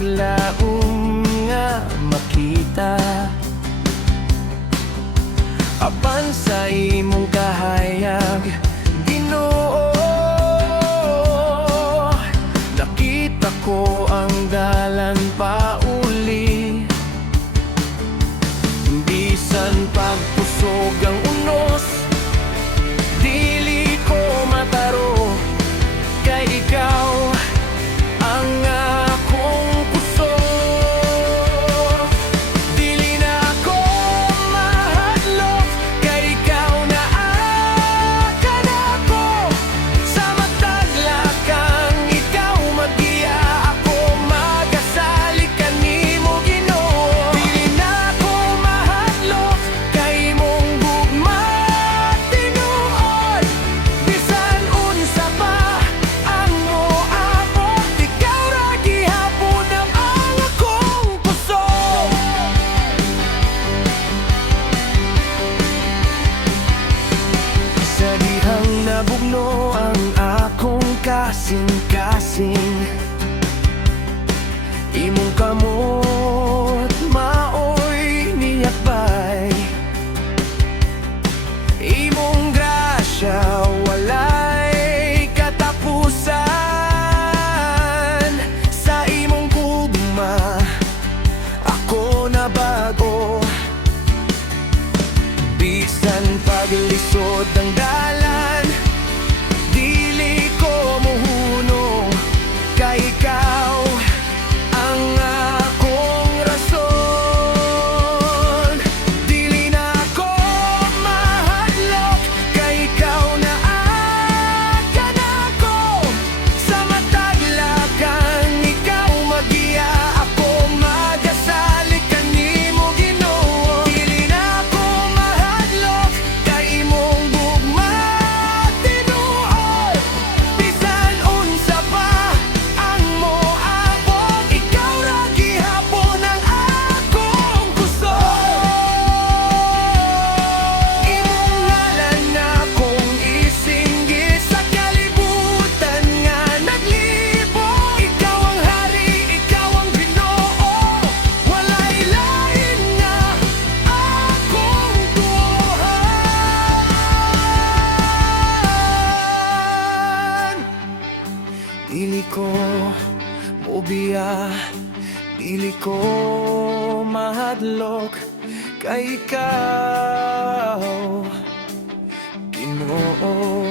maglaom nga makita. Apan sa imong kahayag, Ginoo, nakita ko ang dalan pauli. Bisan pagpusog ang unos, dili ko mataro, kay ikaw ang akong puso. Dili na ako mahadlok, kay ikaw na akan ako. Sa matag lakang ikaw magiya, ako magasali kanimo Ginoo. Dili na ako mahadlok, kay imong gugma tinuod. Bisan unsa pa ang moabot, ikaw ra gihapon ang akong puso. Sa dihang nabugno ang akong kasing-kasing, imong kamot maoy niyakbay. Imong grasya walay katapusan, sa imong gugma ako nabago. Bisan paglisod ang dalan, dili ko mohunong, kay ikaw ang akong rason. Dili na ako mahadlok, kay ikaw na akan ako. Sa matag lakang ikaw magiya, ako magasali kanimo Ginoo. Dili na ako mahadlok, kay imong gugma tinuod. Bisan unsa pa ang moabot, ikaw ra gihapon ang akong gusto. Imong ngalan akong isinggi sa kalibutan nga naglibo. Ikaw ang hari, ikaw ang Ginoo, walay lain nga akong tuhan. Dili ko mobiya, dili ko mahadlok, kay ikaw Ginoo.